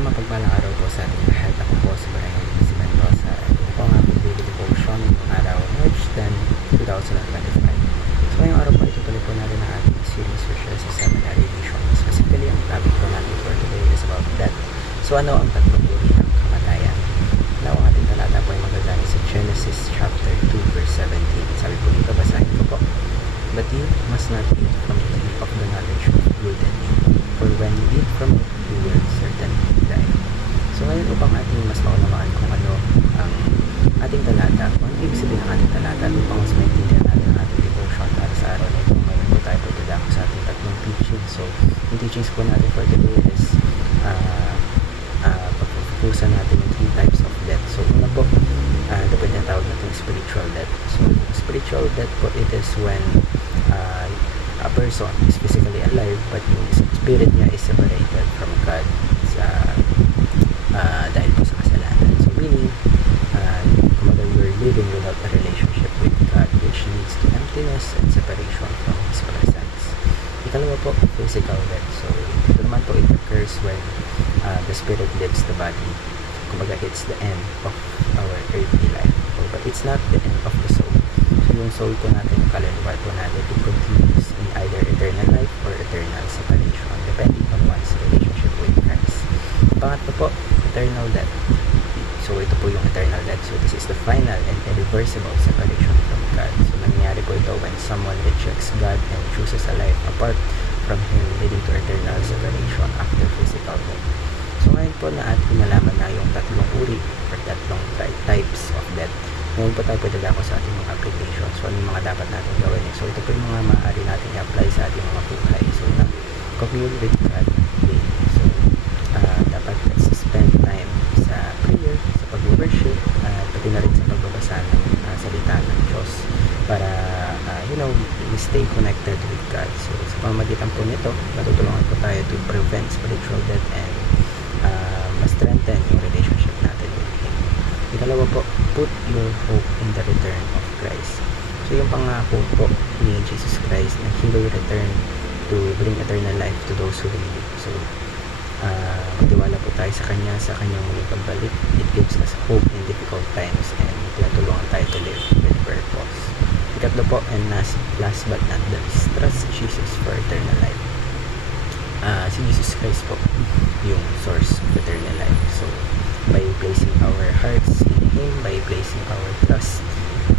Isang mapagpalang araw po sa ating lahat. Ako po si Brian si Mendoza. Ito po ang ating daily devotion ngayong araw, March 10, 2025. So ngayong araw po, itutuloy po natin ang ating series which is a seminary edition. Specifically, ang topic po natin for today is about death. So ano ang tatlong uri ng kamatayan? Now, ang ating talata po ay magagaling sa Genesis chapter 2 verse 17. Sabi po dito, basahin ko po. But you must not eat from the tree of the knowledge of good and evil, for when you eat from it, you will certainly die. So ngayon upang ating mas maunawaan kung ano ang ating talata, kung ano ibig sabihin ng ating talata, upang mas maintindihan natin ang ating devotion para sa araw na ito, ngayon po tayo pagdadako sa ating tatlong teachings. So, yung teachings po natin for today is pagpupusan natin yung 3 types of death. So, una po, ito po yung tinatawag natin spiritual death. So, spiritual death po, it is when a person is physically alive but yung spirit niya is separated from God dahil po sa kasalanan. So, meaning, kumbaga you're living without a relationship with God, which leads to emptiness and separation from His presence. Ikalawa po, physical death. So, ito naman po, it occurs when the spirit leaves the body. Kumbaga, it's the end of our earthly life. But it's not the end of the soul. So, yung soul po natin, yung kaluluwa po natin, it continues in either eternal life or eternal separation, depending on one's relationship with Christ. Pangatlo po, eternal death. So, ito po yung eternal death. So, this is the final and irreversible separation from God. So, nangyayari po ito when someone rejects God and chooses a life apart from Him, leading to eternal separation after physical death. So, ngayon po na ating nalaman na yung tatlong uri or tatlong types of death. Ngayon po tayo pwedadako sa ating mga applications. So, ano yung mga dapat natin gawin. So, ito po yung mga maaari natin i-apply sa ating mga buhay. So, na commune with God daily. So, dapat let's spend time sa prayer, sa pag-worship, pati na rin sa pagbabasa ng salita ng Diyos para, we stay connected with God. So, sa pamamagitan po nito, matutulungan po tayo to prevent spiritual death and ma-strengthen yung relationship natin with Him. Ikalawa po, put your hope in the return of Christ. So, yung pangako po ni Jesus Christ na He will return to bring eternal life to those who believe. So, magtiwala po tayo sa Kanya, sa Kanyang muling pagbalik. It gives us hope in difficult times and tinutulungan tayo to live with purpose. Ikatlo po, and last but not the least, trust Jesus for eternal life. Si Jesus Christ po yung source of eternal life. So, by placing our hearts in Him, by placing our trust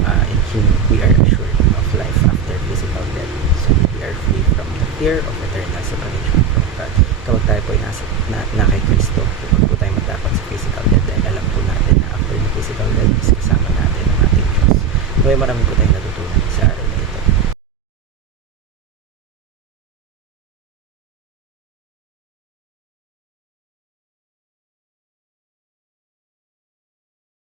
in Him, we are assured of life after physical death. So, we are free from the fear of eternal separation from God. Kapag tayo po ay na kay Kristo, huwag po tayo matakot sa physical death dahil alam po natin na after the physical death is kasama natin ang ating Diyos. Kaya marami po tayong